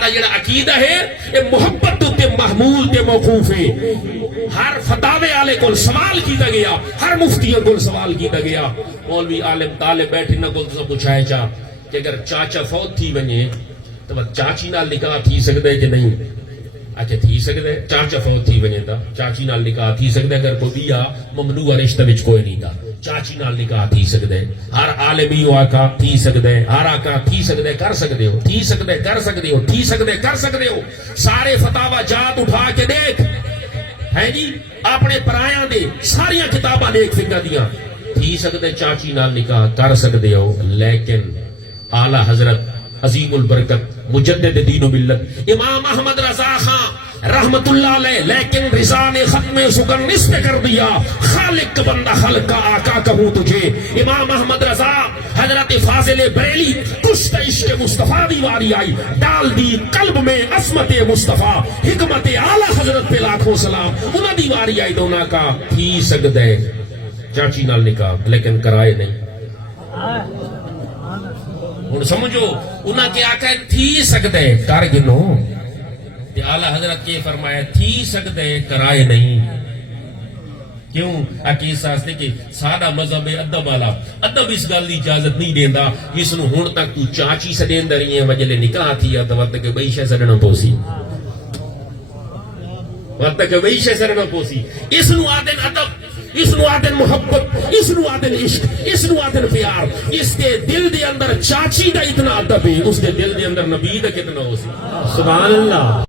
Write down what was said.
سادہ جڑا عقیدہ ہے یہ محبت تے محمول تے موقوف ہے. ہر فتاوے والے کو سوال کیتا گیا, ہر مفتی کو سوال کیتا گیا. مولوی عالم طالب بیٹھے نہ کو پوچھائے چا کہ اگر چاچا فوت تھی ونجے تو چاچی نال نکاح تھی سکتا ہے کہ نہیں؟ اچھا تھی سکتا ہے. چاچا فوت تھی ونجے تا چاچی نال نکاح تھی سکتا ہے. اگر کوئی بیا ممنوع رشتہ وچ کوئی نہیں تھا چاچی نال نکاح تھی سکتا ہے. ہر عالمی آقا تھی سکتا ہے, ہر آقا تھی سکتا ہے, کر سکتے ہو, تھی سکتا ہے, کر سکتے ہو, تھی سکتا ہے, کر سکتے ہو. سارے فتاوا جات اٹھا کے دیکھ ہے جی, اپنے پرایاں دے ساریاں کتاباں دیکھ فقہ دیاں. تھی سکتے چاچی نال نکاح کر سکتے ہو, لیکن اعلی حضرت عظیم البرکت مجدد دین و ملت امام احمد رضا خان رحمت اللہ علیہ, لیکن رضا نے ختم سکن نصف کر دیا, خالق کا بندہ خلق کا آقا کہوں تجھے. امام احمد رضا حضرت فاضل بریلی کشت عشق مصطفیٰ دی واری آئی, ڈال دی قلب میں عصمت مصطفیٰ, حکمت اعلی حضرت پہ لاکھوں سلام, انہاں دی واری آئی دونا کا تھی سکتا ہے چاچی نال نکاح لیکن کرائے نہیں. ہن سمجھو انہاں کے آقا تھی سکتا ہے کر گنو, تے اعلی حضرت کے فرمایا تھی سکتا ہے کرائے نہیں. کیوں؟ اکیس واسطے کہ سادہ مذہب ادب والا, ادب اس گل دی اجازت نہیں دیندا اس نو ہن تک تو چاچی سدیندا رہی ہے وجلے نکاح تھی یا وقت کے بئی شے سڑنا پوسی, وقت کے بئی شے سڑنا پوسی. اس نو آدن ادب, اس نو آدن محبت, اس نو آدن عشق, اس نو آدن پیار. اس کے دل دے اندر چاچی دا اتنا ادب ہے, اس کے دل دے اندر نبی دا کتنا ہو سی. سبحان اللہ.